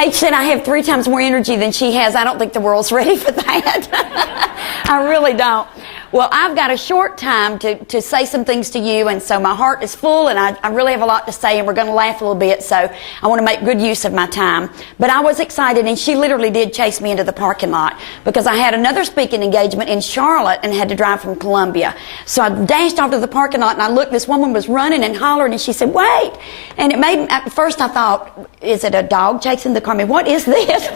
Paige said I have 3 times more energy than she has. I don't think the world's ready for that. I really don't. Well, I've got a short time to say some things to you, and so my heart is full, and I really have a lot to say, and we're going to laugh a little bit, so I want to make good use of my time. But I was excited, and she literally did chase me into the parking lot because I had another speaking engagement in Charlotte and had to drive from Columbia. So I dashed off to the parking lot, and I looked, this woman was running and hollering, and she said, wait! And it made, at first I thought, is it a dog chasing the car? I mean, what is this?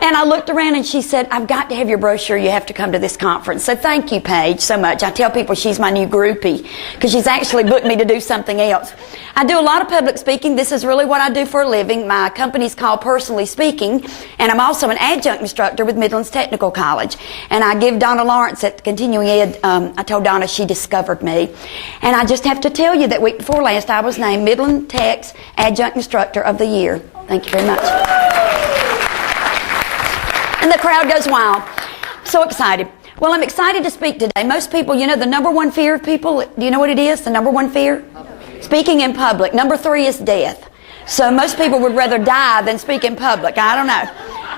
And I looked around, and she said, I've got to have your brochure. You have to come to this conference. So thank you, Paige, so much. I tell people she's my new groupie because she's actually booked me to do something else. I do a lot of public speaking. This is really what I do for a living. My company's called Personally Speaking, and I'm also an adjunct instructor with Midlands Technical College. And I give Donna Lawrence at Continuing Ed, I told Donna she discovered me. And I just have to tell you that week before last, I was named Midland Tech's Adjunct Instructor of the Year. Thank you very much. And the crowd goes wild. So excited. Well, I'm excited to speak today. Most people, you know, the number one fear of people, do you know what it is? The number one fear? Speaking in public. Number 3 is death. So most people would rather die than speak in public. I don't know.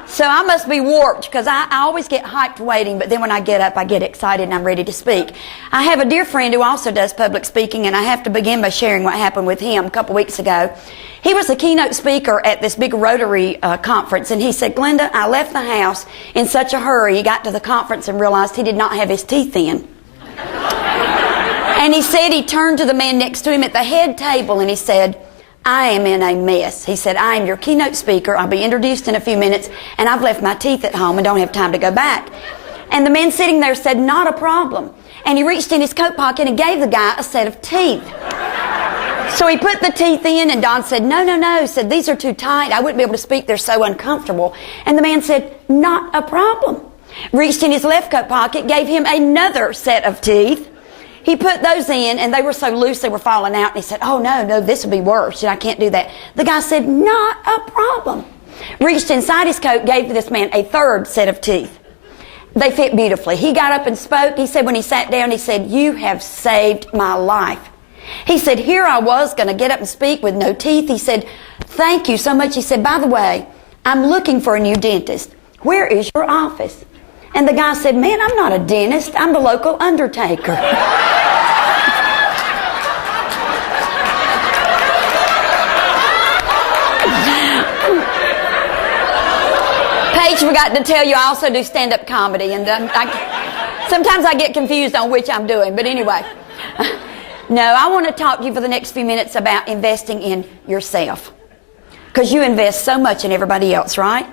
So I must be warped because I always get hyped waiting, but then when I get up, I get excited and I'm ready to speak. I have a dear friend who also does public speaking, and I have to begin by sharing what happened with him a couple weeks ago. He was the keynote speaker at this big Rotary conference, and he said, Glenda, I left the house in such a hurry. He got to the conference and realized he did not have his teeth in. And he said he turned to the man next to him at the head table and he said, I am in a mess. He said, I am your keynote speaker. I'll be introduced in a few minutes, and I've left my teeth at home and don't have time to go back. And the man sitting there said, not a problem. And he reached in his coat pocket and gave the guy a set of teeth. So he put the teeth in, and Don said, no, no, no. He said, these are too tight. I wouldn't be able to speak. They're so uncomfortable. And the man said, not a problem. Reached in his left coat pocket, gave him another set of teeth. He put those in, and they were so loose they were falling out. And he said, oh, no, this would be worse. I can't do that. The guy said, not a problem. Reached inside his coat, gave this man a third set of teeth. They fit beautifully. He got up and spoke. He said when he sat down, he said, you have saved my life. He said, here I was going to get up and speak with no teeth. He said, thank you so much. He said, by the way, I'm looking for a new dentist. Where is your office? And the guy said, man, I'm not a dentist. I'm the local undertaker. Paige forgot to tell you I also do stand-up comedy, and sometimes I get confused on which I'm doing, but anyway. No, I want to talk to you for the next few minutes about investing in yourself. Because you invest so much in everybody else, right?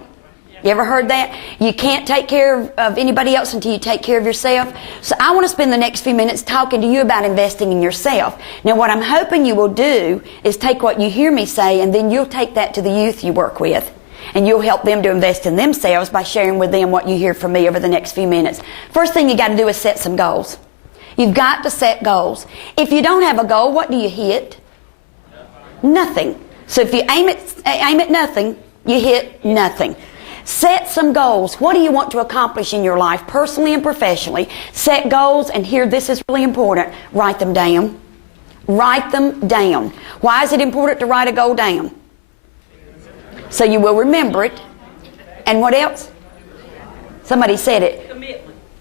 You ever heard that? You can't take care of anybody else until you take care of yourself. So I want to spend the next few minutes talking to you about investing in yourself. Now, what I'm hoping you will do is take what you hear me say, and then you'll take that to the youth you work with. And you'll help them to invest in themselves by sharing with them what you hear from me over the next few minutes. First thing you got to do is set some goals. You've got to set goals. If you don't have a goal, what do you hit? Nothing. So if you aim at nothing, you hit nothing. Set some goals. What do you want to accomplish in your life, personally and professionally? Set goals, and here, this is really important. Write them down. Write them down. Why is it important to write a goal down? So you will remember it. And what else? Somebody said it.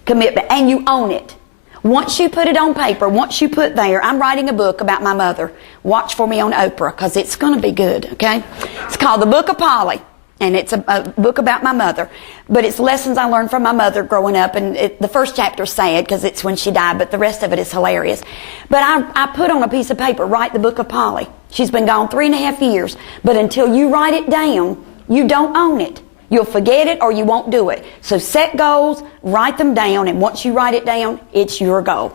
Commitment. And you own it. Once you put it on paper, once you put there, I'm writing a book about my mother. Watch for me on Oprah, because it's going to be good, okay? It's called The Book of Polly. And it's a book about my mother. But it's lessons I learned from my mother growing up. And the first chapter is sad because it's when she died, but the rest of it is hilarious. But I put on a piece of paper, write the Book of Polly. She's been gone 3.5 years. But until you write it down, you don't own it. You'll forget it or you won't do it. So set goals, write them down, and once you write it down, it's your goal.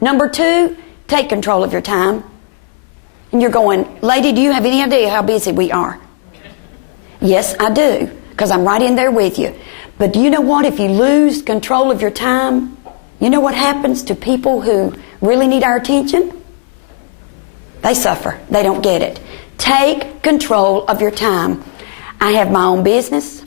Number 2, take control of your time. And you're going, lady, do you have any idea how busy we are? Yes, I do, because I'm right in there with you. But do you know what? If you lose control of your time, you know what happens to people who really need our attention? They suffer. They don't get it. Take control of your time. I have my own business.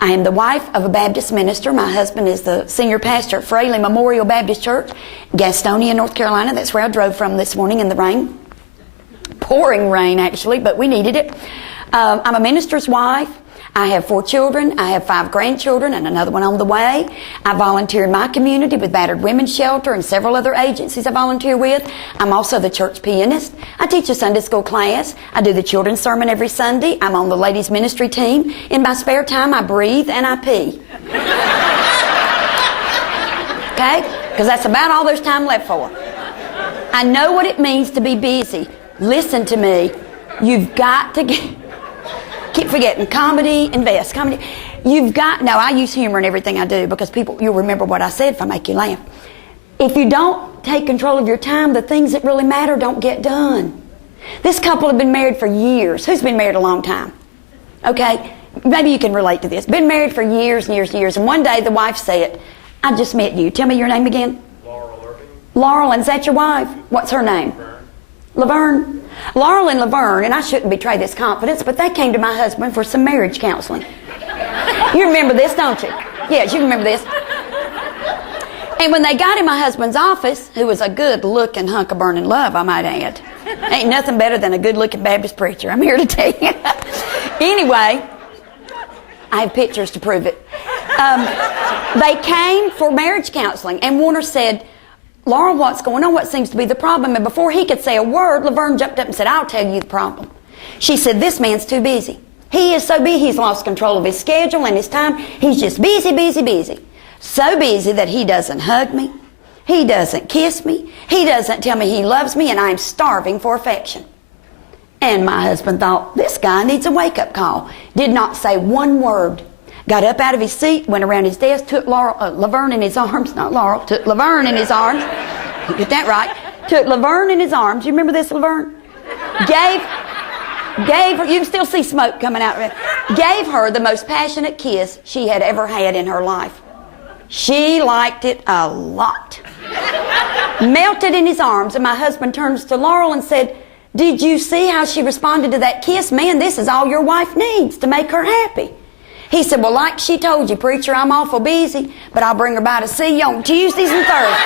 I am the wife of a Baptist minister. My husband is the senior pastor at Fraley Memorial Baptist Church, Gastonia, North Carolina. That's where I drove from this morning in the rain. Pouring rain, actually, but we needed it. I'm a minister's wife. I have 4 children. I have 5 grandchildren and another one on the way. I volunteer in my community with Battered Women's Shelter and several other agencies I volunteer with. I'm also the church pianist. I teach a Sunday school class. I do the children's sermon every Sunday. I'm on the ladies ministry team. In my spare time, I breathe and I pee. Okay? Because that's about all there's time left for. I know what it means to be busy. Listen to me. You've got to keep forgetting. Comedy, invest. Comedy. Now I use humor in everything I do because you'll remember what I said if I make you laugh. If you don't take control of your time, the things that really matter don't get done. This couple have been married for years. Who's been married a long time? Okay? Maybe you can relate to this. Been married for years and years and years. And one day the wife said, I just met you. Tell me your name again. Laurel, and is that your wife? What's her name? Laverne. Laurel and Laverne, and I shouldn't betray this confidence, but they came to my husband for some marriage counseling. You remember this, don't you? Yes, you remember this. And when they got in my husband's office, who was a good-looking hunk of burning love, I might add. Ain't nothing better than a good-looking Baptist preacher, I'm here to tell you. Anyway, I have pictures to prove it. They came for marriage counseling, and Warner said, Laurel, what's going on? What seems to be the problem? And before he could say a word, Laverne jumped up and said, I'll tell you the problem. She said, this man's too busy. He is so busy, he's lost control of his schedule and his time. He's just busy, busy, busy. So busy that he doesn't hug me. He doesn't kiss me. He doesn't tell me he loves me, and I'm starving for affection. And my husband thought, this guy needs a wake-up call. Did not say one word. Got up out of his seat, went around his desk, took Laverne in his arms, not Laurel, took Laverne in his arms. Get that right. Took Laverne in his arms. You remember this, Laverne? Gave her, you can still see smoke coming out of it. Gave her the most passionate kiss she had ever had in her life. She liked it a lot. Melted in his arms, and my husband turns to Laurel and said, did you see how she responded to that kiss? Man, this is all your wife needs to make her happy. He said, well, like she told you, preacher, I'm awful busy, but I'll bring her by to see you on Tuesdays and Thursdays.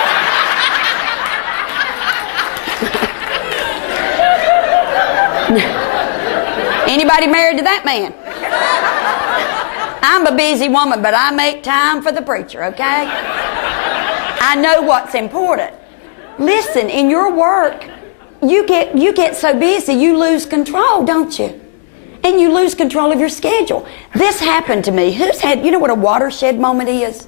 Anybody married to that man? I'm a busy woman, but I make time for the preacher, okay? I know what's important. Listen, in your work, you get so busy, you lose control, don't you? And you lose control of your schedule. This happened to me. You know what a watershed moment is?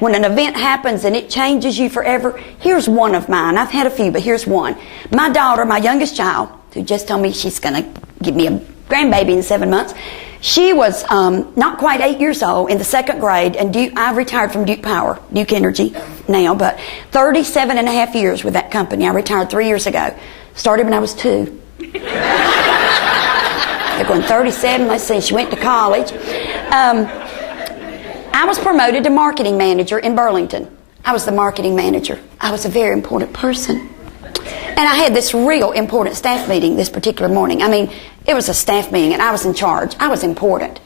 When an event happens and it changes you forever. Here's one of mine. I've had a few, but here's one. My daughter, my youngest child, who just told me she's going to give me a grandbaby in 7 months, she was not quite 8 years old, in the 2nd grade, and I've retired from Duke Power, Duke Energy now, but 37 and a half years with that company. I retired 3 years ago. Started when I was 2. They're going 37. Let's see, she went to college. I was promoted to marketing manager in Burlington. I was the marketing manager. I was a very important person. And I had this real important staff meeting this particular morning. I mean, it was a staff meeting, and I was in charge. I was important.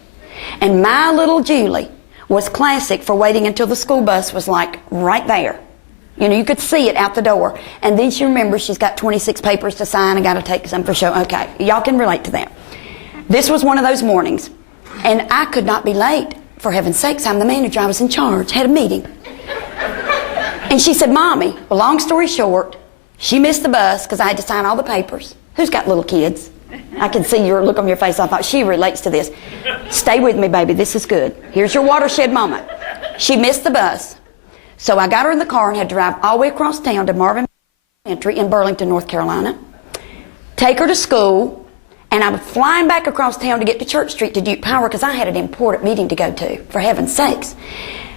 And my little Julie was classic for waiting until the school bus was like right there. You know, you could see it out the door. And then she remembers she's got 26 papers to sign and got to take some for show. Okay, y'all can relate to that. This was one of those mornings, and I could not be late. For heaven's sakes, I'm the manager. I was in charge. Had a meeting. And she said, Mommy, well, long story short, she missed the bus because I had to sign all the papers. Who's got little kids? I can see your look on your face. I thought, she relates to this. Stay with me, baby. This is good. Here's your watershed moment. She missed the bus. So I got her in the car and had to drive all the way across town to Marvin Elementary in Burlington, North Carolina. Take her to school. And I was flying back across town to get to Church Street to Duke Power because I had an important meeting to go to, for heaven's sakes.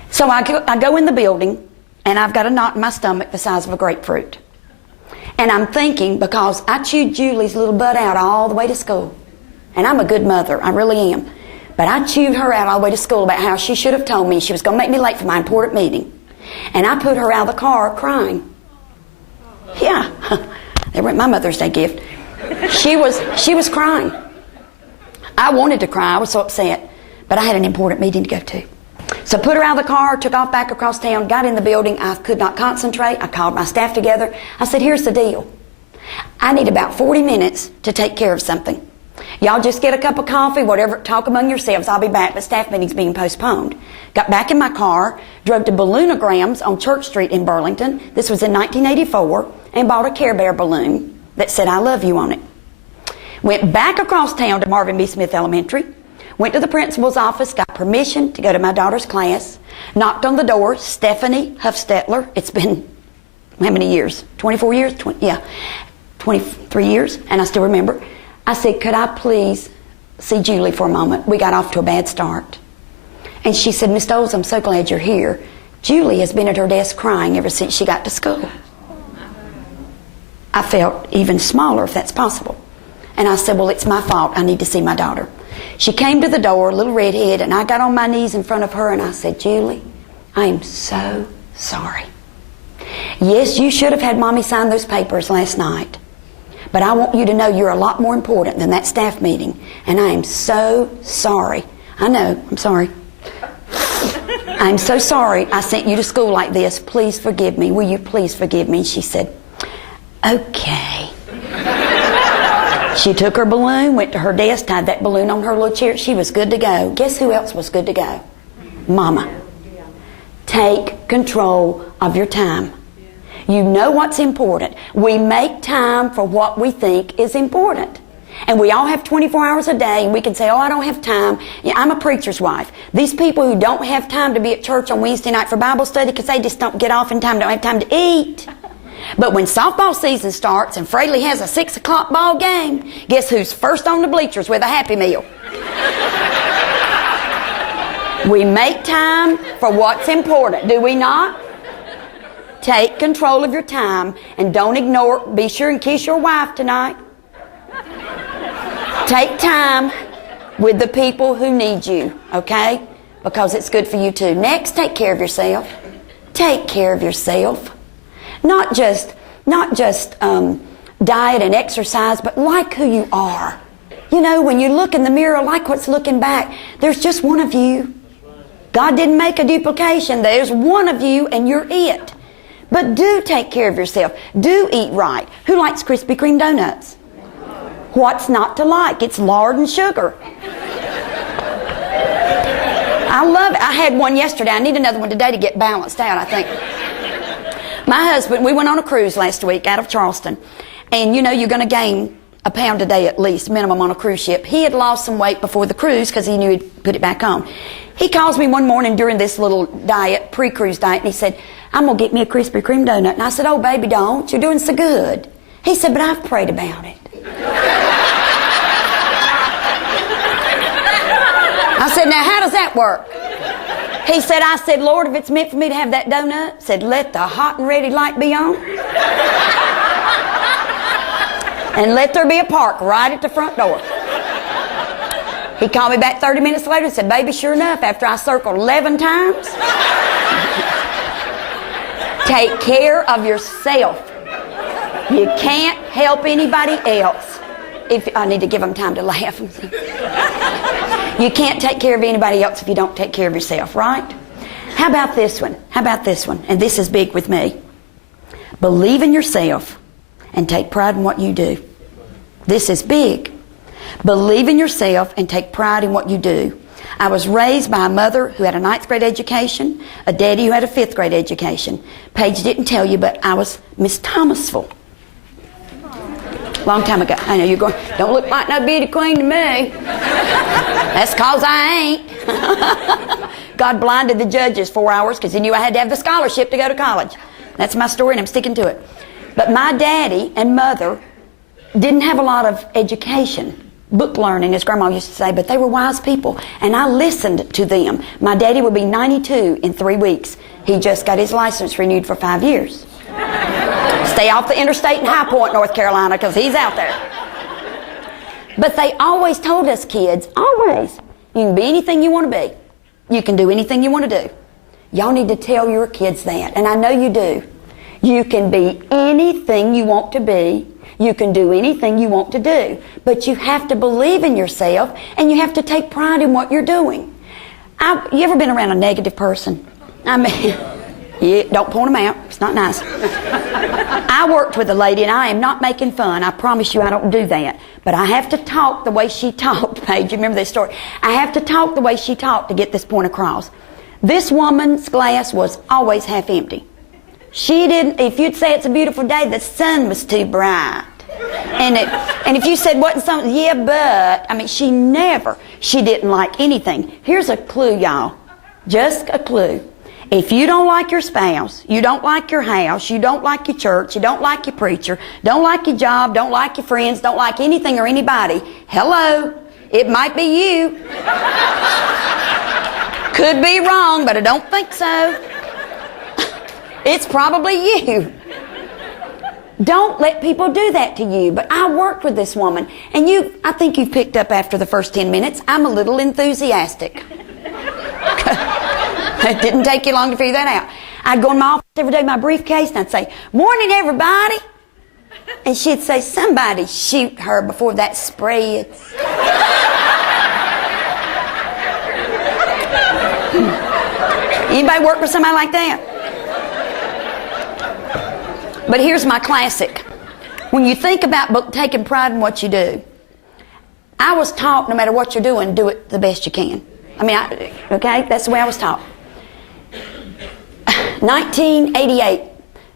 So I go in the building, and I've got a knot in my stomach the size of a grapefruit. And I'm thinking, because I chewed Julie's little butt out all the way to school. And I'm a good mother, I really am. But I chewed her out all the way to school about how she should have told me she was going to make me late for my important meeting. And I put her out of the car crying. Yeah, that went my Mother's Day gift. She was crying. I wanted to cry. I was so upset. But I had an important meeting to go to. So I put her out of the car, took off back across town, got in the building. I could not concentrate. I called my staff together. I said, here's the deal. I need about 40 minutes to take care of something. Y'all just get a cup of coffee, whatever, talk among yourselves. I'll be back, but staff meeting's being postponed. Got back in my car, drove to Balloonograms on Church Street in Burlington. This was in 1984, and bought a Care Bear balloon that said, "I love you" on it. Went back across town to Marvin B. Smith Elementary. Went to the principal's office, got permission to go to my daughter's class. Knocked on the door, Stephanie Huffstetler. It's been, how many years? 24 years? 23 years, and I still remember. I said, "Could I please see Julie for a moment? We got off to a bad start." And she said, "Miss Doles, I'm so glad you're here. Julie has been at her desk crying ever since she got to school." I felt even smaller, if that's possible. And I said, "Well, it's my fault. I need to see my daughter." She came to the door, little redhead, and I got on my knees in front of her and I said, "Julie, I am so sorry. Yes, you should have had Mommy sign those papers last night. But I want you to know you're a lot more important than that staff meeting. And I am so sorry. I know, I'm sorry. I'm so sorry I sent you to school like this. Please forgive me. Will you please forgive me?" And she said, "Okay." She took her balloon, went to her desk, tied that balloon on her little chair. She was good to go. Guess who else was good to go? Mama. Take control of your time. You know what's important. We make time for what we think is important. And we all have 24 hours a day, and we can say, "Oh, I don't have time." Yeah, I'm a preacher's wife. These people who don't have time to be at church on Wednesday night for Bible study because they just don't get off in time, don't have time to eat. But when softball season starts and Fraley has a 6 o'clock ball game, guess who's first on the bleachers with a Happy Meal? We make time for what's important, do we not? Take control of your time and don't ignore. Be sure and kiss your wife tonight. Take time with the people who need you, okay? Because it's good for you too. Next, take care of yourself. Take care of yourself. Not just diet and exercise, but like who you are. You know, when you look in the mirror, like what's looking back, there's just one of you. God didn't make a duplication. There's one of you and you're it. But do take care of yourself. Do eat right. Who likes Krispy Kreme donuts? What's not to like? It's lard and sugar. I love it. I had one yesterday. I need another one today to get balanced out, I think. My husband, we went on a cruise last week out of Charleston. And you know you're going to gain a pound a day at least, minimum on a cruise ship. He had lost some weight before the cruise because he knew he'd put it back on. He calls me one morning during this little diet, pre-cruise diet, and he said, "I'm going to get me a Krispy Kreme donut." And I said, "Oh, baby, don't. You're doing so good." He said, "But I've prayed about it." I said, "Now, how does that work?" He said, "I said, Lord, if it's meant for me to have that donut," said, "let the hot and ready light be on. And let there be a park right at the front door." He called me back 30 minutes later and said, "Baby, sure enough, after I circled 11 times, take care of yourself. You can't help anybody else." If I need to give them time to laugh. You can't take care of anybody else if you don't take care of yourself, right? How about this one? How about this one? And this is big with me. Believe in yourself and take pride in what you do. This is big. Believe in yourself and take pride in what you do. I was raised by a mother who had a 9th grade education, a daddy who had a 5th grade education. Paige didn't tell you, but I was Miss Thomasville. Long time ago. I know you're going, "Don't look like no beauty queen to me." That's cause I ain't. God blinded the judges 4 hours because he knew I had to have the scholarship to go to college. That's my story and I'm sticking to it. But my daddy and mother didn't have a lot of education, book learning, as Grandma used to say, but they were wise people, and I listened to them. My daddy would be 92 in 3 weeks. He just got his license renewed for 5 years. Stay off the interstate in High Point, North Carolina, because he's out there. But they always told us kids, always, you can be anything you want to be. You can do anything you want to do. Y'all need to tell your kids that, and I know you do. You can be anything you want to be. You can do anything you want to do. But you have to believe in yourself, and you have to take pride in what you're doing. You ever been around a negative person? I mean, Yeah, don't point them out. It's not nice. I worked with a lady, and I am not making fun. I promise you I don't do that. But I have to talk the way she talked, Paige. You remember this story? I have to talk the way she talked to get this point across. This woman's glass was always half empty. She didn't, if you'd say it's a beautiful day, the sun was too bright. And if you said wasn't something, yeah, but, I mean, she didn't like anything. Here's a clue, y'all. Just a clue. If you don't like your spouse, you don't like your house, you don't like your church, you don't like your preacher, don't like your job, don't like your friends, don't like anything or anybody, hello, it might be you. Could be wrong, but I don't think so. It's probably you. Don't let people do that to you. But I worked with this woman, and I think you've picked up after the first 10 minutes, I'm a little enthusiastic. It didn't take you long to figure that out. I'd go in my office every day with my briefcase, and I'd say, "Morning, everybody." And she'd say, "Somebody shoot her before that spreads." Anybody work with somebody like that? But here's my classic. When you think about taking pride in what you do, I was taught no matter what you're doing, do it the best you can. I mean, okay, that's the way I was taught. 1988,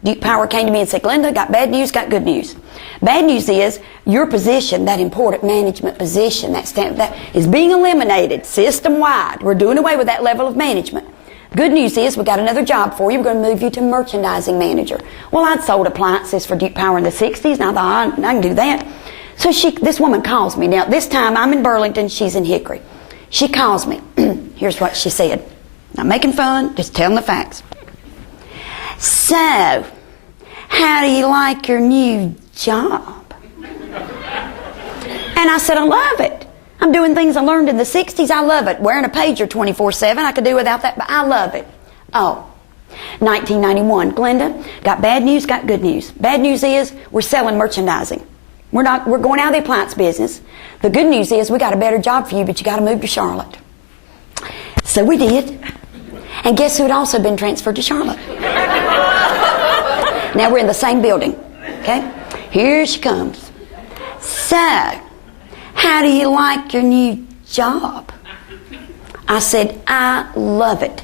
Duke Power came to me and said, "Glenda, got bad news, got good news. Bad news is your position, that important management position, that is being eliminated system-wide. We're doing away with that level of management. Good news is we got another job for you. We're going to move you to merchandising manager." Well, I'd sold appliances for Duke Power in the 60s, and I thought, I can do that. So this woman calls me. Now, this time I'm in Burlington, she's in Hickory. She calls me. Here's what she said. Not making fun, just telling the facts. "So, how do you like your new job?" And I said, "I love it. I'm doing things I learned in the 60s. I love it. Wearing a pager 24/7. I could do without that, but I love it." Oh, 1991. "Glenda, got bad news, got good news. Bad news is we're selling merchandising. We're going out of the appliance business. The good news is we got a better job for you, but you got to move to Charlotte." So we did. And guess who had also been transferred to Charlotte? Now we're in the same building. Okay? Here she comes. "So, how do you like your new job?" I said, "I love it.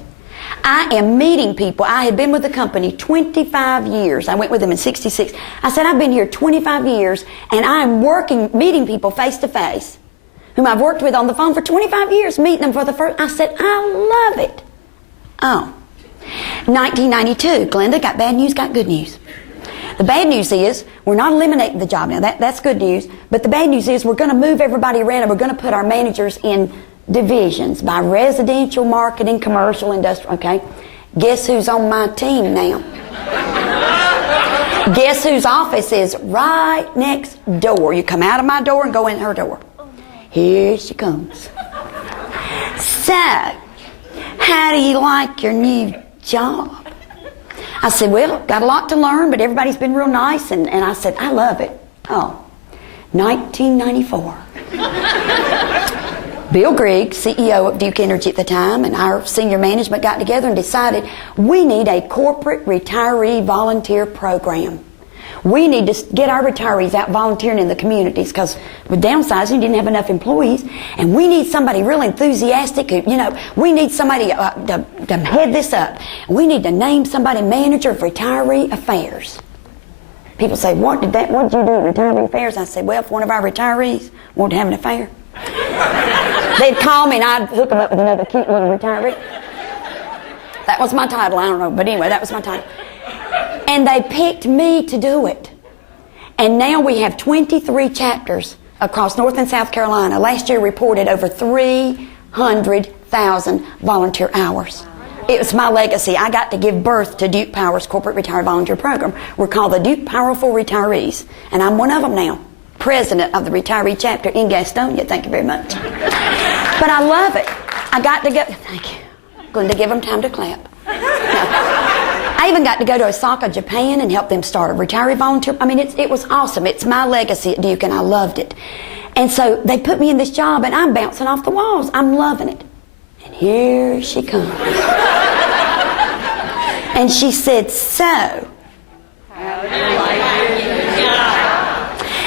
I am meeting people." I had been with the company 25 years. I went with them in 66. I said, "I've been here 25 years, and I am meeting people face to face, whom I've worked with on the phone for 25 years, meeting them for the first." I said, "I love it." Oh. 1992. "Glenda, got bad news, got good news. The bad news is we're not eliminating the job now. That's good news. But the bad news is we're going to move everybody around, and we're going to put our managers in divisions by residential, marketing, commercial, industrial." Okay. Guess who's on my team now? Guess whose office is right next door? You come out of my door and go in her door. Here she comes. "So, how do you like your new job?" I said, "Well, got a lot to learn, but everybody's been real nice." And I said, "I love it." Oh, 1994. Bill Grigg, CEO of Duke Energy at the time, and our senior management got together and decided we need a corporate retiree volunteer program. We need to get our retirees out volunteering in the communities, because with downsizing, you didn't have enough employees, and we need somebody real enthusiastic who, we need somebody to head this up. We need to name somebody manager of retiree affairs. People say, what did you do, retiree affairs? I said, well, if one of our retirees wanted to have an affair, they'd call me and I'd hook them up with another cute little retiree. That was my title, I don't know, but anyway, that was my title. And they picked me to do it. And now we have 23 chapters across North and South Carolina. Last year reported over 300,000 volunteer hours. It was my legacy. I got to give birth to Duke Power's Corporate Retiree Volunteer Program. We're called the Duke Powerful Retirees. And I'm one of them now. President of the retiree chapter in Gastonia. Thank you very much. But I love it. I got to go. Thank you. Going to give them time to clap. I even got to go to Osaka, Japan, and help them start a retiree volunteer. I mean, it was awesome. It's my legacy at Duke, and I loved it. And so they put me in this job, and I'm bouncing off the walls. I'm loving it. And here she comes. And she said, so.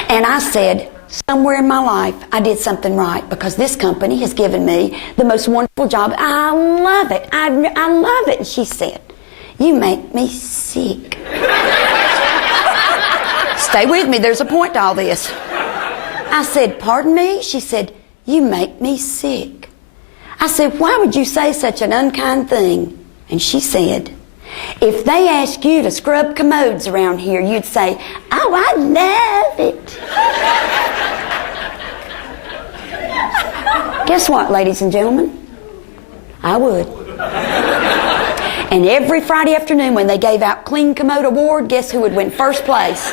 And I said, somewhere in my life I did something right, because this company has given me the most wonderful job. I love it. I love it. And she said, you make me sick. Stay with me. There's a point to all this. I said, pardon me? She said, you make me sick. I said, why would you say such an unkind thing? And she said, if they ask you to scrub commodes around here, you'd say, oh, I love it. Guess what, ladies and gentlemen? I would. And every Friday afternoon when they gave out Clean Commode Award, guess who would win first place?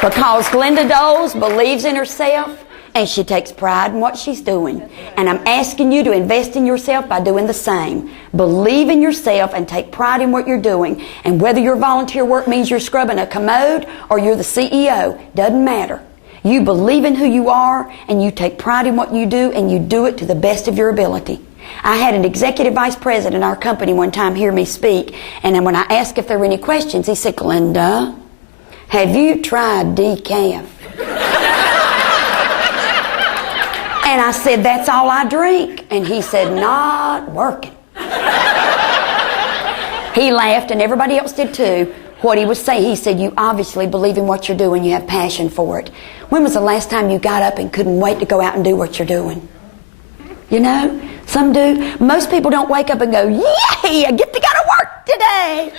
Because Glenda Doles believes in herself and she takes pride in what she's doing. And I'm asking you to invest in yourself by doing the same. Believe in yourself and take pride in what you're doing. And whether your volunteer work means you're scrubbing a commode or you're the CEO, doesn't matter. You believe in who you are and you take pride in what you do, and you do it to the best of your ability. I had an executive vice president in our company one time hear me speak, and then when I asked if there were any questions, he said, Glenda, have you tried decaf? And I said, that's all I drink. And he said, not working. He laughed, and everybody else did too. What he was saying, he said, you obviously believe in what you're doing. You have passion for it. When was the last time you got up and couldn't wait to go out and do what you're doing? You know, some do. Most people don't wake up and go, yay, I get to go to work today.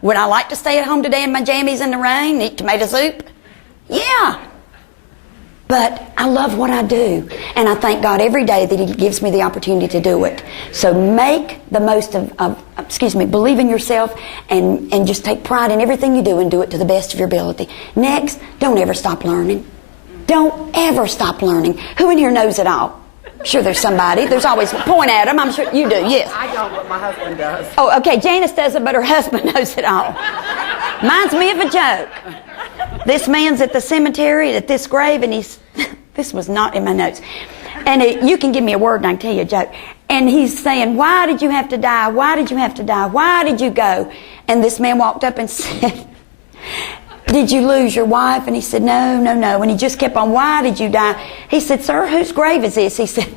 Would I like to stay at home today in my jammies in the rain, eat tomato soup? Yeah. But I love what I do, and I thank God every day that He gives me the opportunity to do it. So make the most believe in yourself and just take pride in everything you do and do it to the best of your ability. Next, don't ever stop learning. Don't ever stop learning. Who in here knows it all? I'm sure there's somebody. There's always, point at them. I'm sure you do, yes. I don't, but my husband does. Oh, okay, Janice does it, but her husband knows it all. Mine's me of a joke. This man's at the cemetery at this grave, and he's, this was not in my notes. And you can give me a word and I can tell you a joke. And he's saying, why did you have to die? Why did you have to die? Why did you go? And this man walked up and said, did you lose your wife? And he said, no, no, no. And he just kept on, why did you die? He said, sir, whose grave is this? He said,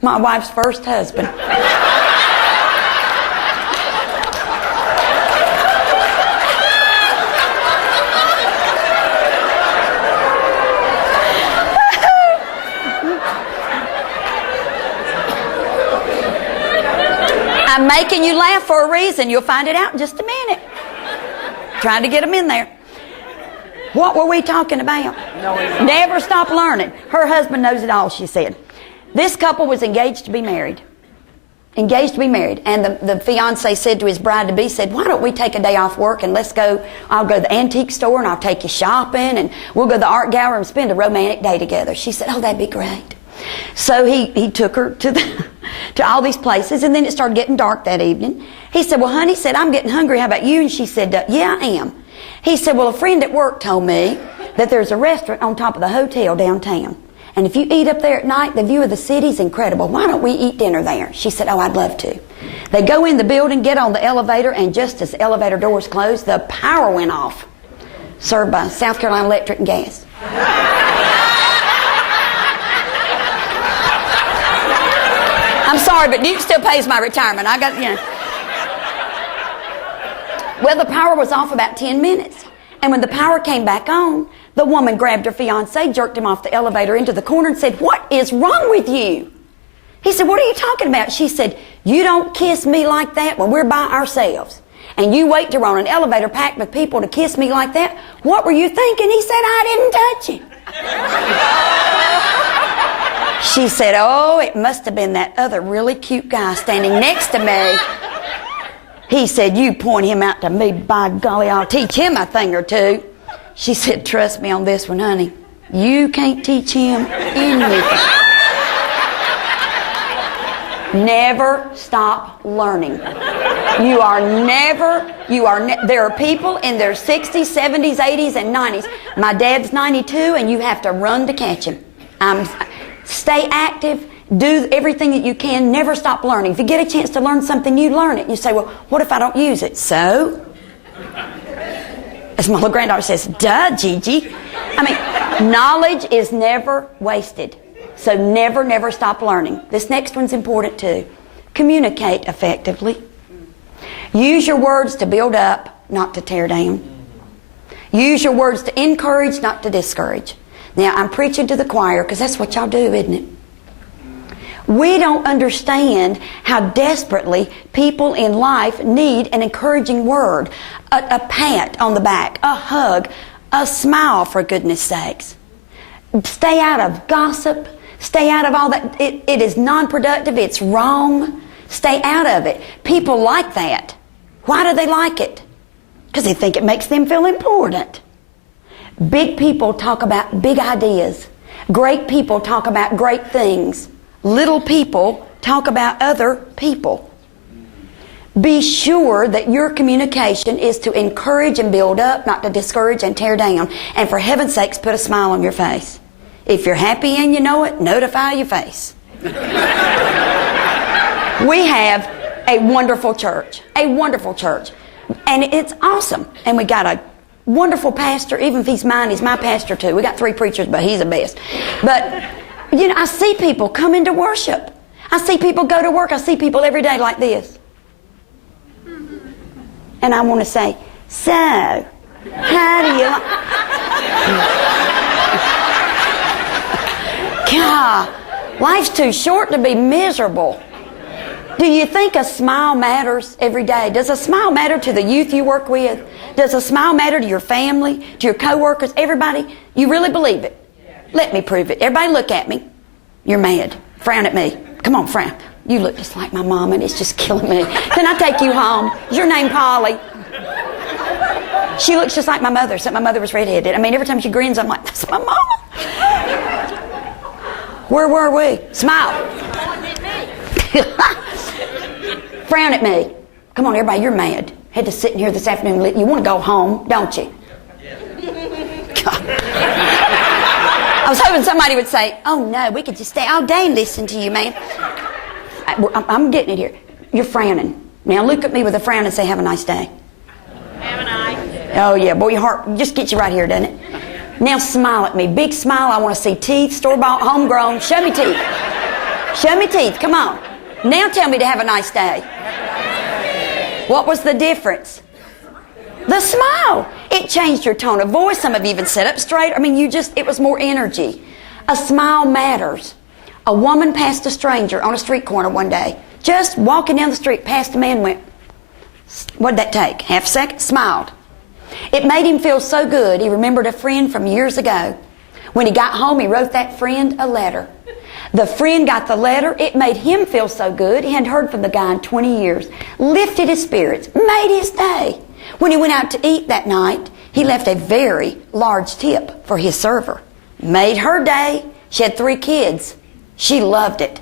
my wife's first husband. I'm making you laugh for a reason. You'll find it out in just a minute. Trying to get them in there. What were we talking about? Never stop learning. Her husband knows it all, she said. This couple was engaged to be married. Engaged to be married. And the fiancé said to his bride-to-be, said, why don't we take a day off work and let's go, I'll go to the antique store and I'll take you shopping and we'll go to the art gallery and spend a romantic day together. She said, oh, that'd be great. So he took her to all these places, and then it started getting dark that evening. He said, well, honey, said, I'm getting hungry. How about you? And she said, yeah, I am. He said, well, a friend at work told me that there's a restaurant on top of the hotel downtown. And if you eat up there at night, the view of the city's incredible. Why don't we eat dinner there? She said, oh, I'd love to. They go in the building, get on the elevator, and just as the elevator doors closed, the power went off. Served by South Carolina Electric and Gas. I'm sorry, but Duke still pays my retirement. I got, you know. Well, the power was off about 10 minutes. And when the power came back on, the woman grabbed her fiancé, jerked him off the elevator into the corner and said, what is wrong with you? He said, what are you talking about? She said, you don't kiss me like that when we're by ourselves. And you wait till we're on an elevator packed with people to kiss me like that? What were you thinking? He said, I didn't touch him. She said, oh, it must have been that other really cute guy standing next to me. He said, you point him out to me, by golly, I'll teach him a thing or two. She said, trust me on this one, honey. You can't teach him anything. Never stop learning. There are people in their 60s, 70s, 80s, and 90s. My dad's 92, and you have to run to catch him. Stay active, Do everything that you can. Never stop learning. If you get a chance to learn something, you learn it. You say, well, what if I don't use it? So? As my little granddaughter says, duh, Gigi. I mean, knowledge is never wasted. So never, never stop learning. This next one's important too. Communicate effectively. Use your words to build up, not to tear down. Use your words to encourage, not to discourage. Now, I'm preaching to the choir because that's what y'all do, isn't it? We don't understand how desperately people in life need an encouraging word, a pat on the back, a hug, a smile, for goodness sakes. Stay out of gossip. Stay out of all that. It is non-productive. It's wrong. Stay out of it. People like that. Why do they like it? Because they think it makes them feel important. Big people talk about big ideas. Great people talk about great things. Little people talk about other people. Be sure that your communication is to encourage and build up, not to discourage and tear down. And for heaven's sakes, put a smile on your face. If you're happy and you know it, notify your face. We have a wonderful church. A wonderful church. And it's awesome. And we got a wonderful pastor. Even if he's mine, he's my pastor too. We got 3 preachers, but he's the best. But, you know, I see people come into worship. I see people go to work. I see people every day like this. And I want to say, so, how do you God, life's too short to be miserable. Do you think a smile matters every day? Does a smile matter to the youth you work with? Does a smile matter to your family, to your co-workers, everybody? You really believe it? Let me prove it. Everybody look at me. You're mad. Frown at me. Come on, frown. You look just like my mom and it's just killing me. Can I take you home? Is your name Polly? She looks just like my mother, except my mother was redheaded. I mean, every time she grins, I'm like, that's my mama. Where were we? Smile. Frown at me. Come on, everybody, you're mad. Had to sit in here this afternoon. You want to go home, don't you? I was hoping somebody would say, oh no, we could just stay all day and listen to you, man. I'm getting it here. You're frowning. Now look at me with a frown and say, have a nice day. Have a nice day. Oh yeah, boy, your heart just gets you right here, doesn't it? Now smile at me. Big smile. I want to see teeth, store-bought, homegrown. Show me teeth. Show me teeth. Come on. Now tell me to have a nice day. What was the difference? The smile. It changed your tone of voice. Some of you even sat up straight. I mean, it was more energy. A smile matters. A woman passed a stranger on a street corner one day. Just walking down the street, passed a man, went, what did that take? Half a second? Smiled. It made him feel so good. He remembered a friend from years ago. When he got home, he wrote that friend a letter. The friend got the letter. It made him feel so good. He hadn't heard from the guy in 20 years. Lifted his spirits. Made his day. When he went out to eat that night, he left a very large tip for his server. Made her day. She had 3 kids. She loved it.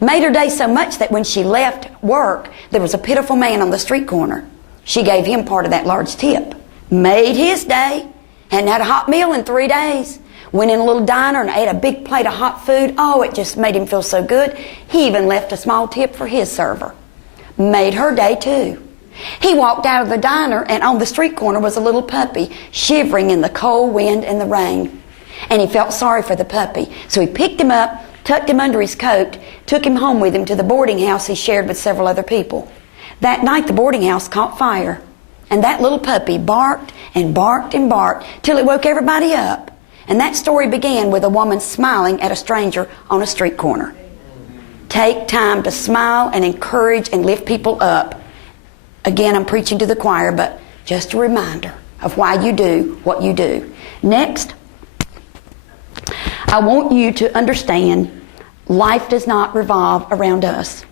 Made her day so much that when she left work, there was a pitiful man on the street corner. She gave him part of that large tip. Made his day. Hadn't had a hot meal in 3 days. Went in a little diner and ate a big plate of hot food. Oh, it just made him feel so good. He even left a small tip for his server. Made her day too. He walked out of the diner and on the street corner was a little puppy shivering in the cold wind and the rain. And he felt sorry for the puppy. So he picked him up, tucked him under his coat, took him home with him to the boarding house he shared with several other people. That night the boarding house caught fire. And that little puppy barked and barked and barked till it woke everybody up. And that story began with a woman smiling at a stranger on a street corner. Take time to smile and encourage and lift people up. Again, I'm preaching to the choir, but just a reminder of why you do what you do. Next, I want you to understand life does not revolve around us.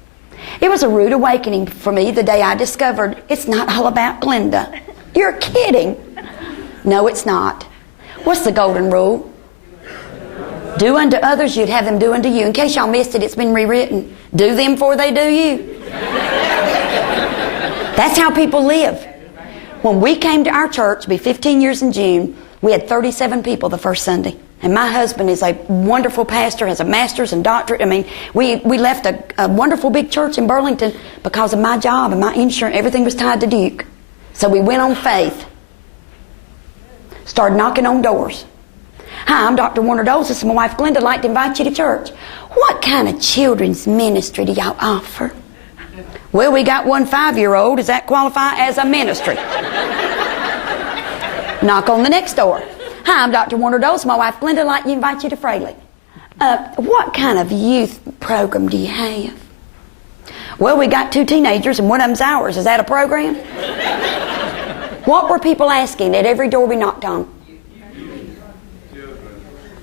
It was a rude awakening for me the day I discovered it's not all about Glenda. You're kidding. No, it's not. What's the golden rule? Do unto others, you'd have them do unto you. In case y'all missed it, it's been rewritten. Do them before they do you. That's how people live. When we came to our church, it'll be 15 years in June, we had 37 people the first Sunday. And my husband is a wonderful pastor, has a master's and doctorate. I mean, we left a wonderful big church in Burlington because of my job and my insurance. Everything was tied to Duke. So we went on faith. Started knocking on doors. Hi, I'm Dr. Warner Doles. This is my wife Glenda. I'd like to invite you to church. What kind of children's ministry do y'all offer? Well, we got one 5-year-old. Does that qualify as a ministry? Knock on the next door. Hi, I'm Dr. Warner Doles. My wife Glenda. I'd like to invite you to Fraley. What kind of youth program do you have? Well, we got 2 teenagers and one of them's ours. Is that a program? What were people asking at every door we knocked on?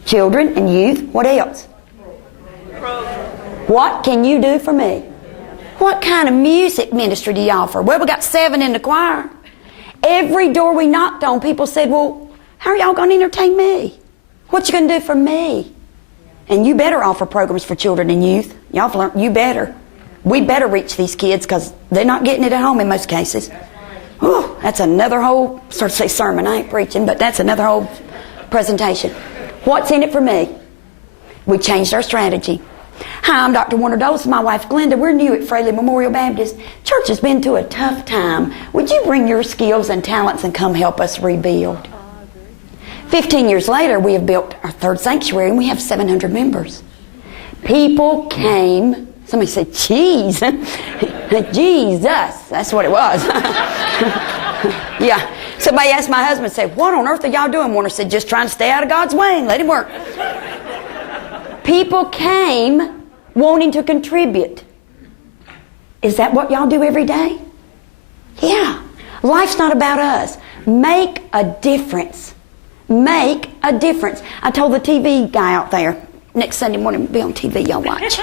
Children and youth. What else? What can you do for me? What kind of music ministry do you offer? Well, we got 7 in the choir. Every door we knocked on, people said, well, how are y'all going to entertain me? What you going to do for me? And you better offer programs for children and youth. Y'all learn, you better. We better reach these kids because they're not getting it at home in most cases. Whew, that's another whole, sort of say sermon, I ain't preaching, but that's another whole presentation. What's in it for me? We changed our strategy. Hi, I'm Dr. Warner Doles. My wife Glenda. We're new at Fraley Memorial Baptist. Church has been through a tough time. Would you bring your skills and talents and come help us rebuild? 15 years later, we have built our 3rd sanctuary and we have 700 members. People came. Somebody said, "Cheese." Jesus. That's what it was. Yeah. Somebody asked my husband, said, "What on earth are y'all doing?" Warner said, "Just trying to stay out of God's way and let him work." People came wanting to contribute. Is that what y'all do every day? Yeah. Life's not about us. Make a difference. Make a difference. I told the TV guy out there, next Sunday morning, be on TV, y'all watch.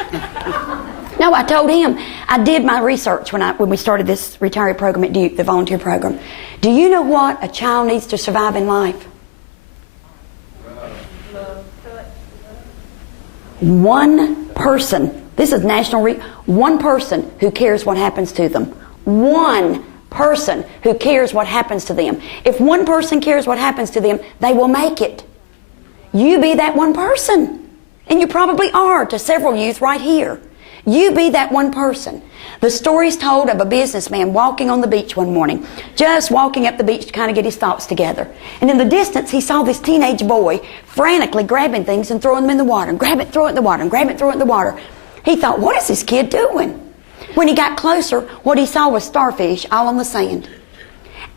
No, I told him, I did my research when we started this retiree program at Duke, the volunteer program. Do you know what a child needs to survive in life? One person. This is national. One person who cares what happens to them. One person who cares what happens to them. If one person cares what happens to them, they will make it. You be that one person. And you probably are to several youth right here. You be that one person. The story's told of a businessman walking on the beach one morning, just walking up the beach to kind of get his thoughts together. And in the distance, he saw this teenage boy frantically grabbing things and throwing them in the water, and grab it, throw it in the water, and grab it, throw it in the water. He thought, what is this kid doing? When he got closer, what he saw was starfish all on the sand.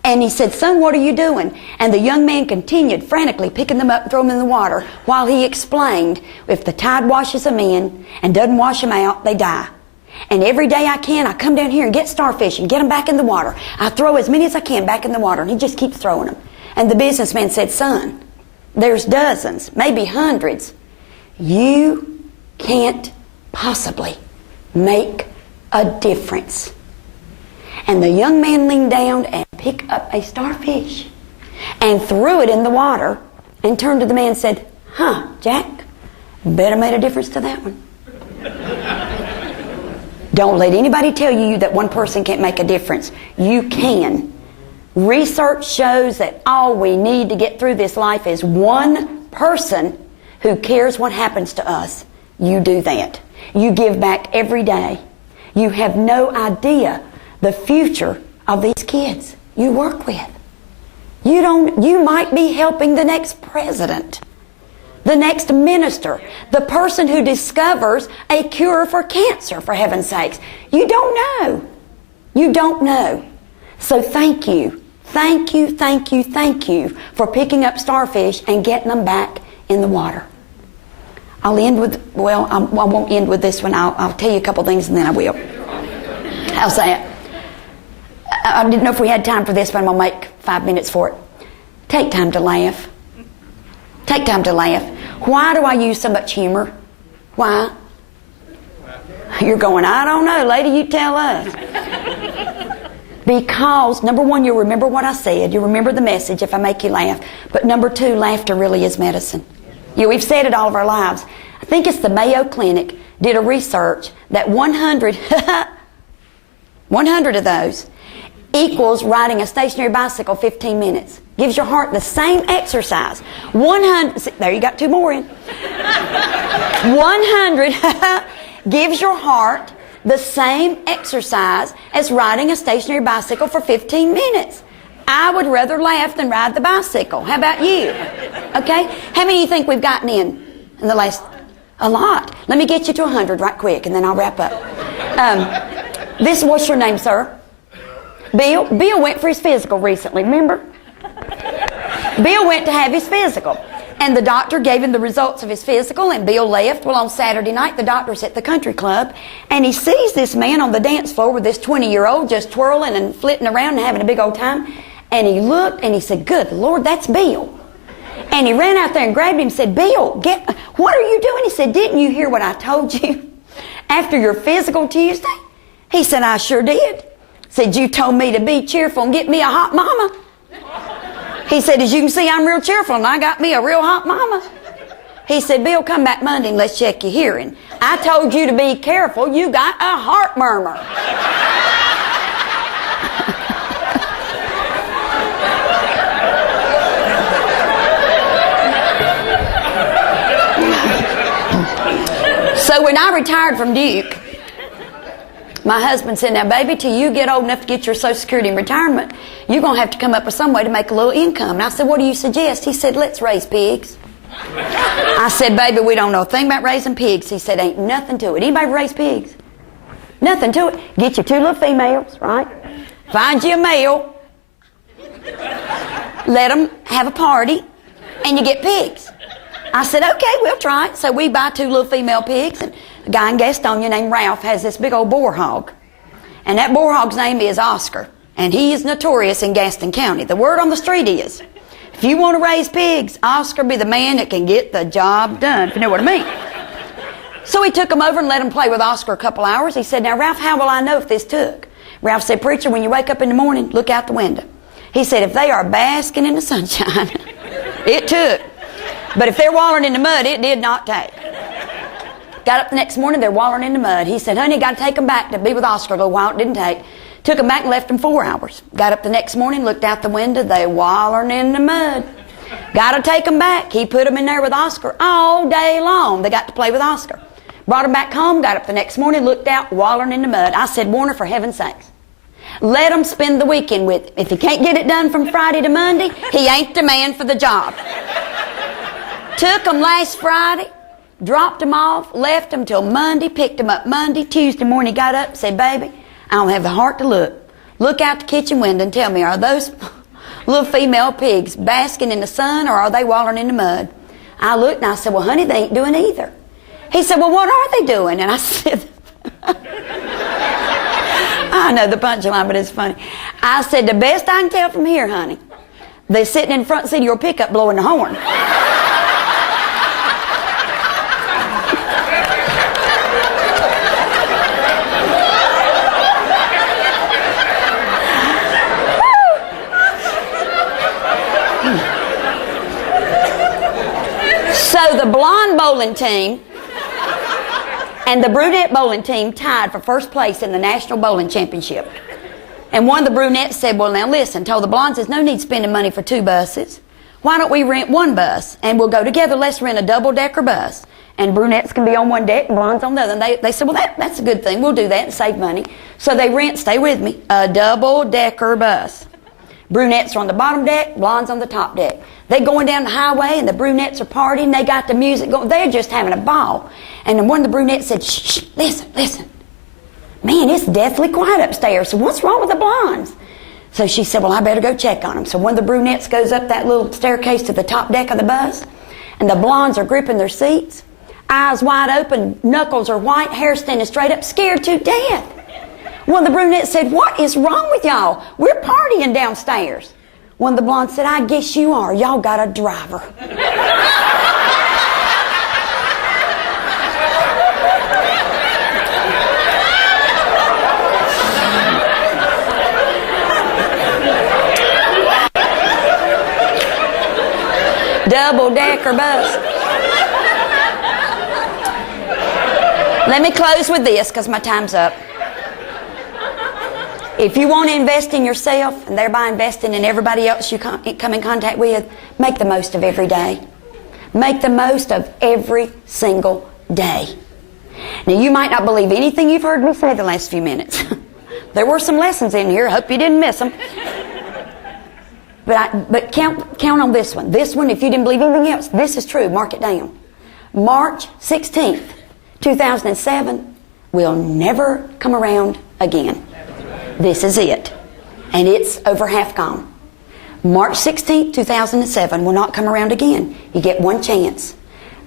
And he said, "Son, what are you doing?" And the young man continued frantically picking them up and throwing them in the water while he explained, if the tide washes them in and doesn't wash them out, they die. And every day I come down here and get starfish and get them back in the water. I throw as many as I can back in the water. And he just keeps throwing them. And the businessman said, "Son, there's dozens, maybe hundreds. You can't possibly make a difference." And the young man leaned down and picked up a starfish and threw it in the water and turned to the man and said, "Huh, Jack, better made a difference to that one." Don't let anybody tell you that one person can't make a difference. You can. Research shows that all we need to get through this life is one person who cares what happens to us. You do that. You give back every day. You have no idea the future of these kids you work with. You might be helping the next president, the next minister, the person who discovers a cure for cancer, for heaven's sakes. You don't know. You don't know. So thank you. Thank you, thank you, thank you for picking up starfish and getting them back in the water. I'll end with, well, I won't end with this one. I'll tell you a couple things and then I will. How's that? I didn't know if we had time for this, but I'm going to make 5 minutes for it. Take time to laugh. Take time to laugh. Why do I use so much humor? Why? You're going, I don't know, lady, you tell us. Because, number one, you'll remember what I said. You'll remember the message if I make you laugh. But number two, laughter really is medicine. We've said it all of our lives. I think it's the Mayo Clinic did a research that 100 of those equals riding a stationary bicycle 15 minutes. gives your heart the same exercise. 100, there you got 2 more in. 100 gives your heart the same exercise as riding a stationary bicycle for 15 minutes. I would rather laugh than ride the bicycle. How about you? Okay? How many do you think we've gotten in the last? A lot. Let me get you to 100 right quick, and then I'll wrap up. What's your name, sir? Bill? Bill went for his physical recently, remember? Bill went to have his physical. And the doctor gave him the results of his physical, and Bill left. Well, on Saturday night, the doctor's at the country club, and he sees this man on the dance floor with this 20-year-old just twirling and flitting around and having a big old time. And he looked, and he said, "Good Lord, that's Bill." And he ran out there and grabbed him and said, "Bill, what are you doing?" He said, "Didn't you hear what I told you after your physical Tuesday?" He said, "I sure did." Said, "You told me to be cheerful and get me a hot mama." He said, "As you can see, I'm real cheerful, and I got me a real hot mama." He said, "Bill, come back Monday and let's check your hearing. I told you to be careful. You got a heart murmur." So when I retired from Duke, my husband said, "Now, baby, till you get old enough to get your Social Security and retirement, you're going to have to come up with some way to make a little income." And I said, "What do you suggest?" He said, "Let's raise pigs." I said, "Baby, we don't know a thing about raising pigs." He said, "Ain't nothing to it." Anybody raise pigs? Nothing to it. Get you 2 little females, right? Find you a male. Let them have a party, and you get pigs. I said, "Okay, we'll try it." So we buy 2 little female pigs, and a guy in Gastonia named Ralph has this big old boar hog. And that boar hog's name is Oscar. And he is notorious in Gaston County. The word on the street is, if you want to raise pigs, Oscar be the man that can get the job done, if you know what I mean. So he took them over and let them play with Oscar a couple hours. He said, "Now, Ralph, how will I know if this took?" Ralph said, "Preacher, when you wake up in the morning, look out the window." He said, "If they are basking in the sunshine, it took. But if they're wallowing in the mud, it did not take." Got up the next morning, they're wallowing in the mud. He said, "Honey, got to take them back to be with Oscar a little while." It didn't take. Took them back and left them 4 hours. Got up the next morning, looked out the window, they wallowing in the mud. Got to take them back. He put them in there with Oscar all day long. They got to play with Oscar. Brought them back home, got up the next morning, looked out, wallowing in the mud. I said, "Warner, for heaven's sakes, let him spend the weekend with him. If he can't get it done from Friday to Monday, he ain't the man for the job." Took them last Friday, dropped them off, left them till Monday, picked them up Monday. Tuesday morning, got up, said, "Baby, I don't have the heart to look. Look out the kitchen window and tell me, are those little female pigs basking in the sun, or are they wallowing in the mud?" I looked and I said, "Well, honey, they ain't doing either." He said, "Well, what are they doing?" And I said, I know the punchline, but it's funny. I said, "The best I can tell from here, honey, they're sitting in the front seat of your pickup blowing the horn." So the blonde bowling team and the brunette bowling team tied for first place in the National Bowling Championship. And one of the brunettes said, "Well, now listen," told the blondes, "there's no need spending money for 2 buses. Why don't we rent 1 bus and we'll go together? Let's rent a double-decker bus. And brunettes can be on one deck and blondes on the other." And they said, "Well, that's a good thing. We'll do that and save money." So they rent, stay with me, a double-decker bus. Brunettes are on the bottom deck, blondes on the top deck. They're going down the highway and the brunettes are partying. They got the music going. They're just having a ball. And then one of the brunettes said, "Shh, listen. Man, it's deathly quiet upstairs. So what's wrong with the blondes?" So she said, "Well, I better go check on them." So one of the brunettes goes up that little staircase to the top deck of the bus, and the blondes are gripping their seats, eyes wide open, knuckles are white, hair standing straight up, scared to death. One of the brunettes said, "What is wrong with y'all? We're partying downstairs." One of the blondes said, "I guess you are. Y'all got a driver." Double-decker bus. Let me close with this because my time's up. If you want to invest in yourself and thereby investing in everybody else you come in contact with, make the most of every day. Make the most of every single day. Now, you might not believe anything you've heard me say the last few minutes. There were some lessons in here. I hope you didn't miss them. But count on this one. This one, if you didn't believe anything else, this is true. Mark it down. March 16th, 2007 will never come around again. This is it. And it's over half gone. March 16th, 2007 will not come around again. You get one chance.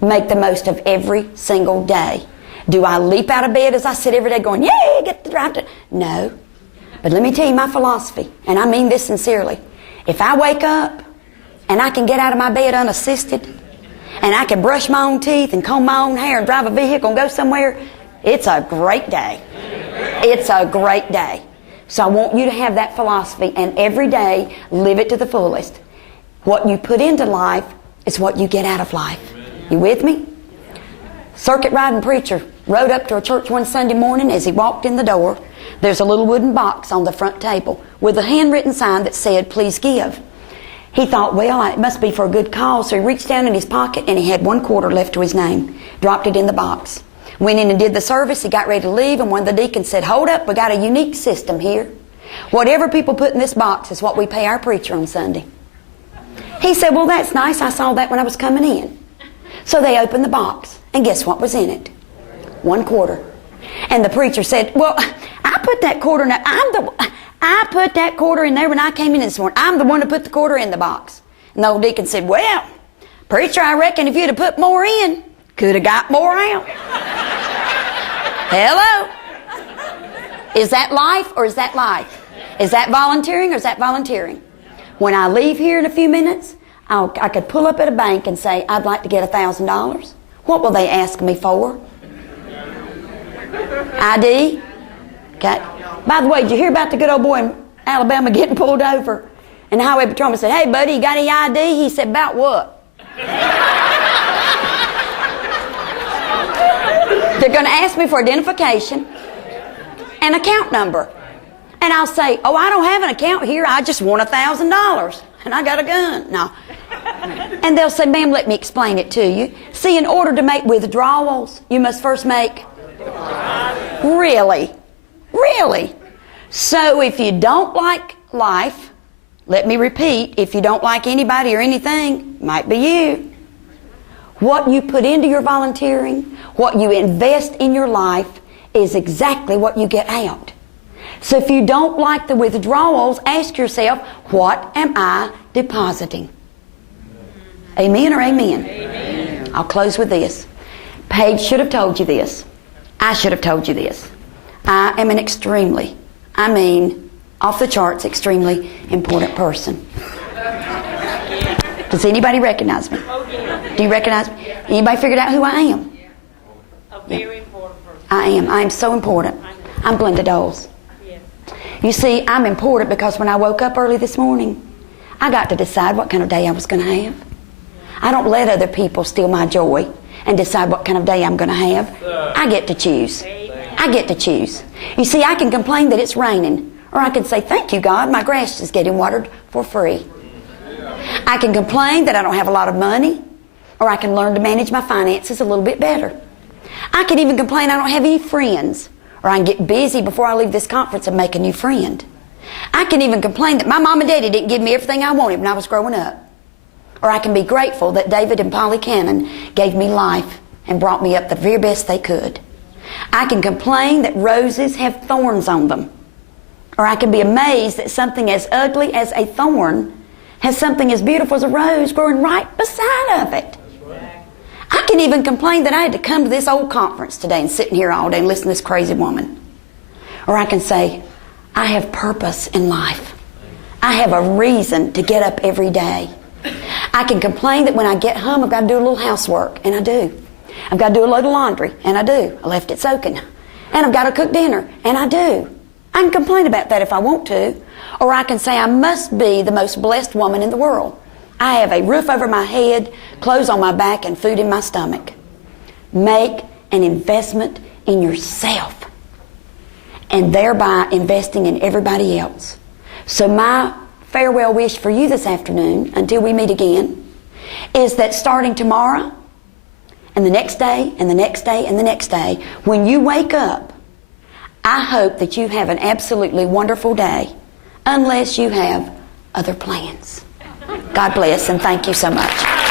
Make the most of every single day. Do I leap out of bed as I sit every day going, yay, get to drive to... No. But let me tell you my philosophy, and I mean this sincerely. If I wake up and I can get out of my bed unassisted, and I can brush my own teeth and comb my own hair and drive a vehicle and go somewhere, it's a great day. It's a great day. So I want you to have that philosophy, and every day live it to the fullest. What you put into life is what you get out of life. You with me? Circuit riding preacher rode up to a church one Sunday morning. As he walked in the door, there's a little wooden box on the front table with a handwritten sign that said, please give. He thought, well, it must be for a good cause, so he reached down in his pocket and he had $1 left to his name. Dropped it in the box. Went in and did the service. He got ready to leave, and one of the deacons said, hold up, we got a unique system here. Whatever people put in this box is what we pay our preacher on Sunday. He said, well, that's nice. I saw that when I was coming in. So they opened the box, and guess what was in it? $1. And the preacher said, well, I put that quarter in there. I put that quarter in there when I came in this morning. I'm the one who put the quarter in the box. And the old deacon said, well, preacher, I reckon if you'd have put more in, could have got more out. Hello? Is that life or is that life? Is that volunteering or is that volunteering? When I leave here in a few minutes, I could pull up at a bank and say, I'd like to get $1,000. What will they ask me for? ID? Okay. By the way, did you hear about the good old boy in Alabama getting pulled over? And the highway patrolman said, hey, buddy, you got any ID? He said, about what? They're going to ask me for identification and account number. And I'll say, oh, I don't have an account here. I just want $1,000. And I got a gun. No. And they'll say, ma'am, let me explain it to you. See, in order to make withdrawals, you must first make... Really? Really? So if you don't like life, let me repeat, if you don't like anybody or anything, might be you. What you put into your volunteering, what you invest in your life, is exactly what you get out. So if you don't like the withdrawals, ask yourself, what am I depositing? Amen or amen? Amen. I'll close with this. Paige should have told you this. I should have told you this. I am an extremely, off the charts, extremely important person. Does anybody recognize me? Do you recognize me? Anybody figured out who I am? A very important person. I am. I am so important. I'm Glenda Doles. You see, I'm important because when I woke up early this morning, I got to decide what kind of day I was going to have. I don't let other people steal my joy and decide what kind of day I'm going to have. I get to choose. I get to choose. You see, I can complain that it's raining, or I can say, thank you, God, my grass is getting watered for free. I can complain that I don't have a lot of money, or I can learn to manage my finances a little bit better. I can even complain I don't have any friends, or I can get busy before I leave this conference and make a new friend. I can even complain that my mom and daddy didn't give me everything I wanted when I was growing up. Or I can be grateful that David and Polly Cannon gave me life and brought me up the very best they could. I can complain that roses have thorns on them. Or I can be amazed that something as ugly as a thorn has something as beautiful as a rose growing right beside of it. I can even complain that I had to come to this old conference today and sit in here all day and listen to this crazy woman. Or I can say, I have purpose in life. I have a reason to get up every day. I can complain that when I get home I've got to do a little housework, and I do. I've got to do a load of laundry, and I do. I left it soaking. And I've got to cook dinner, and I do. I can complain about that if I want to. Or I can say I must be the most blessed woman in the world. I have a roof over my head, clothes on my back, and food in my stomach. Make an investment in yourself. and thereby investing in everybody else. So my farewell wish for you this afternoon, until we meet again, is that starting tomorrow, and the next day, and the next day, and the next day, when you wake up, I hope that you have an absolutely wonderful day, unless you have other plans. God bless, and thank you so much.